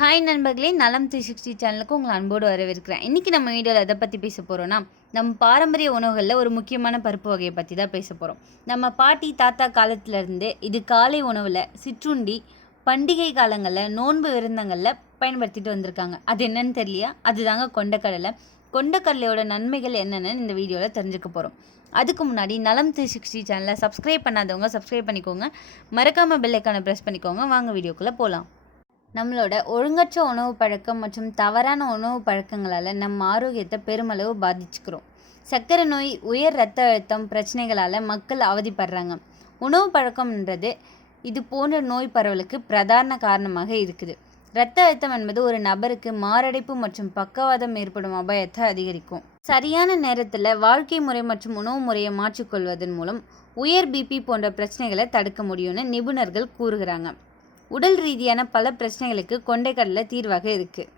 Hi நண்பர்களே, நலம் 360 சேனலுக்கு உங்களை அன்போடு வரவேற்கிறேன். இன்றைக்கி நம்ம வீடியோவில் எதை பற்றி பேச போகிறோன்னா, நம்ம பாரம்பரிய உணவுகளில் ஒரு முக்கியமான பருப்பு வகையை பற்றி தான் பேச போகிறோம். நம்ம பாட்டி தாத்தா காலத்திலேருந்து இது காலை உணவில் சிற்றுண்டி, பண்டிகை காலங்களில் நோன்பு விருந்தங்களில் பயன்படுத்திட்டு வந்திருக்காங்க. அது என்னன்னு தெரியலையா? அதுதாங்க கொண்டக்கடலை. கொண்டக்கடலையோட நன்மைகள் என்னென்னு இந்த வீடியோவில் தெரிஞ்சுக்க போகிறோம். அதுக்கு முன்னாடி நலம் 360 சேனலை சப்ஸ்கிரைப் பண்ணாதவங்க சப்ஸ்கிரைப் பண்ணிக்கோங்க. மறக்காமல் பெல் ஐக்கானை ப்ரெஸ் பண்ணிக்கோங்க. வாங்க வீடியோக்குள்ளே போகலாம். நம்மளோட ஒழுங்கற்ற உணவு பழக்கம் மற்றும் தவறான உணவு பழக்கங்களால் நம்ம ஆரோக்கியத்தை பெருமளவு பாதிச்சுக்கிறோம். சர்க்கரை நோய், உயர் இரத்த அழுத்தம் பிரச்சனைகளால் மக்கள் அவதிப்படுறாங்க. உணவு பழக்கம்ன்றது இது போன்ற நோய் பரவலுக்கு பிரதான காரணமாக இருக்குது. இரத்த அழுத்தம் என்பது ஒரு நபருக்கு மாரடைப்பு மற்றும் பக்கவாதம் ஏற்படும் அபாயத்தை அதிகரிக்கும். சரியான நேரத்தில் வாழ்க்கை முறை மற்றும் உணவு முறையை மாற்றிக்கொள்வதன் மூலம் உயர் பிபி போன்ற பிரச்சனைகளை தடுக்க முடியும்னு நிபுணர்கள் கூறுகிறாங்க. உடல் ரீதியான பல பிரச்சனைகளுக்கு கொண்டைக்கடலை தீர்வாக இருக்குது.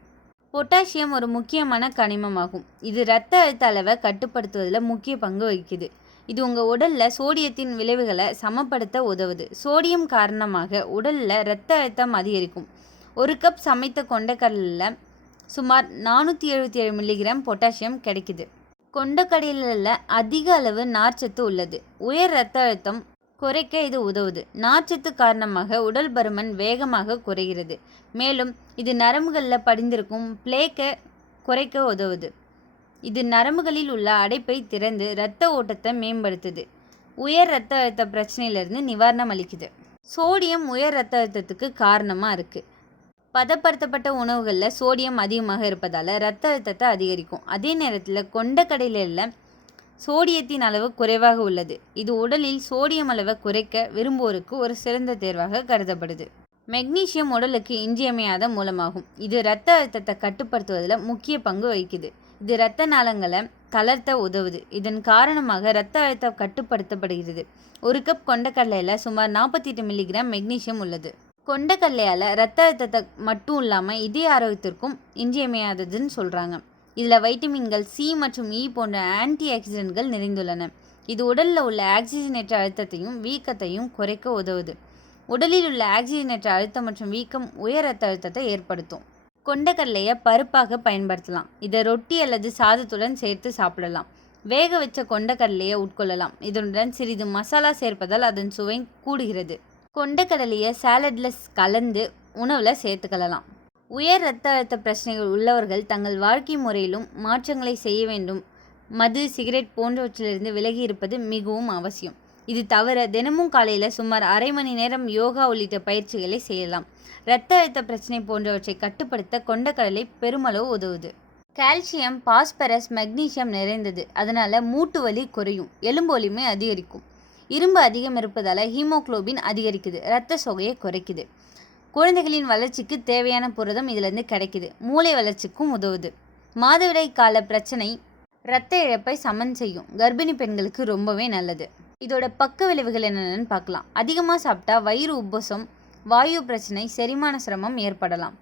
பொட்டாசியம் ஒரு முக்கியமான கனிமமாகும். இது இரத்த அழுத்த அளவை கட்டுப்படுத்துவதில் முக்கிய பங்கு வகிக்குது. இது உங்கள் உடலில் சோடியத்தின் விளைவுகளை சமப்படுத்த உதவுது. சோடியம் காரணமாக உடலில் இரத்த அழுத்தம் அதிகரிக்கும். ஒரு கப் சமைத்த கொண்டைக்கடலில் சுமார் 477 மில்லிகிராம் பொட்டாசியம் கிடைக்குது. கொண்டைக்கடலில் அதிக அளவு நார்ச்சத்து உள்ளது. உயர் இரத்த அழுத்தம் குறைக்க இது உதவுது. நார்ச்சத்து காரணமாக உடல் பருமன் வேகமாக குறைகிறது. மேலும் இது நரம்புகளில் படிந்திருக்கும் பிளேக்கை குறைக்க உதவுது. இது நரம்புகளில் உள்ள அடைப்பை திறந்து இரத்த ஓட்டத்தை மேம்படுத்துது. உயர் இரத்த அழுத்த பிரச்சனையிலிருந்து நிவாரணம் அளிக்குது. சோடியம் உயர் இரத்த அழுத்தத்துக்கு காரணமாக இருக்குது. பதப்படுத்தப்பட்ட உணவுகளில் சோடியம் அதிகமாக இருப்பதால் இரத்த அழுத்தத்தை அதிகரிக்கும். அதே நேரத்தில் கொண்டைக்கடலையில் சோடியத்தின் அளவு குறைவாக உள்ளது. இது உடலில் சோடியம் அளவை குறைக்க விரும்புவோருக்கு ஒரு சிறந்த தேர்வாக கருதப்படுது. மெக்னீசியம் உடலுக்கு இன்றியமையாத மூலமாகும். இது இரத்த அழுத்தத்தை கட்டுப்படுத்துவதில் முக்கிய பங்கு வகிக்குது. இது இரத்த நாளங்களை தளர்த்த உதவுது. இதன் காரணமாக இரத்த அழுத்தம் கட்டுப்படுத்தப்படுகிறது. ஒரு கப் கொண்டைக்கடலையில் சுமார் 48 மில்லிகிராம் மெக்னீசியம் உள்ளது. கொண்டைக்கடலையால் இரத்த அழுத்தத்தை மட்டும் இல்லாமல் இதய ஆரோக்கியத்திற்கும் இன்றியமையாததுன்னு சொல்கிறாங்க. இதில் வைட்டமின்கள் சி மற்றும் இ போன்ற ஆன்டி ஆக்சிடென்ட்கள் நிறைந்துள்ளன. இது உடலில் உள்ள ஆக்சிஜனேற்ற அழுத்தத்தையும் வீக்கத்தையும் குறைக்க உதவுது. உடலில் உள்ள ஆக்சிஜனேற்ற அழுத்தம் மற்றும் வீக்கம் உயர் இரத்த அழுத்தத்தை ஏற்படுத்தும். கொண்டைக்கடலையை பருப்பாக பயன்படுத்தலாம். இதை ரொட்டி அல்லது சாதத்துடன் சேர்த்து சாப்பிடலாம். வேக வச்ச கொண்டைக்கடலையை உட்கொள்ளலாம். இதனுடன் சிறிது மசாலா சேர்ப்பதால் அதன் சுவை கூடுகிறது. கொண்டைக்கடலையை சாலட்ல கலந்து உணவில் சேர்த்துக்கலாம். உயர் இரத்த அழுத்த பிரச்சனைகள் உள்ளவர்கள் தங்கள் வாழ்க்கை முறையிலும் மாற்றங்களை செய்ய வேண்டும். மது, சிகரெட் போன்றவற்றிலிருந்து விலகி இருப்பது மிகவும் அவசியம். இது தவிர தினமும் காலையில் சுமார் அரை மணி நேரம் யோகா உள்ளிட்ட பயிற்சிகளை செய்யலாம். இரத்த அழுத்த பிரச்சனை போன்றவற்றை கட்டுப்படுத்த கொண்டைக்கடலை பெருமளவு உதவுது. கால்சியம், பாஸ்பரஸ், மெக்னீசியம் நிறைந்தது. அதனால் மூட்டு வலி குறையும், எலும்பு வலிமை அதிகரிக்கும். இரும்பு அதிகம் இருப்பதால் ஹீமோகுளோபின் அதிகரிக்குது, இரத்த சோகையை குறைக்குது. குழந்தைகளின் வளர்ச்சிக்கு தேவையான புரதம் இதிலிருந்து கிடைக்குது. மூளை வளர்ச்சிக்கும் உதவுது. மாதவிடாய் கால பிரச்சனை இரத்த இழப்பை சமன் செய்யும். கர்ப்பிணி பெண்களுக்கு ரொம்பவே நல்லது. இதோட பக்க விளைவுகள் என்னென்னு பார்க்கலாம். அதிகமாக சாப்பிட்டா வயிறு உப்பசம், வாயு பிரச்சனை, செரிமான சிரமம் ஏற்படலாம்.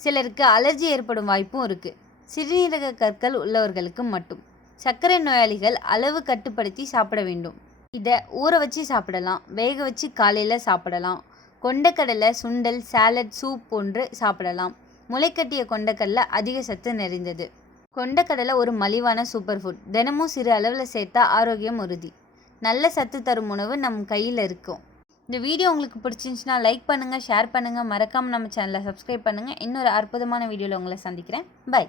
சிலருக்கு அலர்ஜி ஏற்படும் வாய்ப்பும் இருக்குது. சிறுநீரக கற்கள் உள்ளவர்களுக்கு மட்டும். சர்க்கரை நோயாளிகள் அளவு கட்டுப்படுத்தி சாப்பிட வேண்டும். இதை ஊற வச்சு சாப்பிடலாம், வேக வச்சு காலையில் சாப்பிடலாம். கொண்டைக்கடலை சுண்டல், சாலட், சூப் போன்று சாப்பிடலாம். முளைக்கட்டிய கொண்டைக்கடலை அதிக சத்து நிறைந்தது. கொண்டைக்கடலை ஒரு மலிவான சூப்பர் ஃபுட். தினமும் சிறு அளவில் சேர்த்தா ஆரோக்கியம் உறுதி. நல்ல சத்து தரும் உணவு நம் கையில் இருக்கும். இந்த வீடியோ உங்களுக்கு பிடிச்சிருந்துச்சுன்னா லைக் பண்ணுங்கள், ஷேர் பண்ணுங்கள். மறக்காமல் நம்ம சேனலை சப்ஸ்கிரைப் பண்ணுங்கள். இன்னொரு அற்புதமான வீடியோவில் உங்களை சந்திக்கிறேன். பை.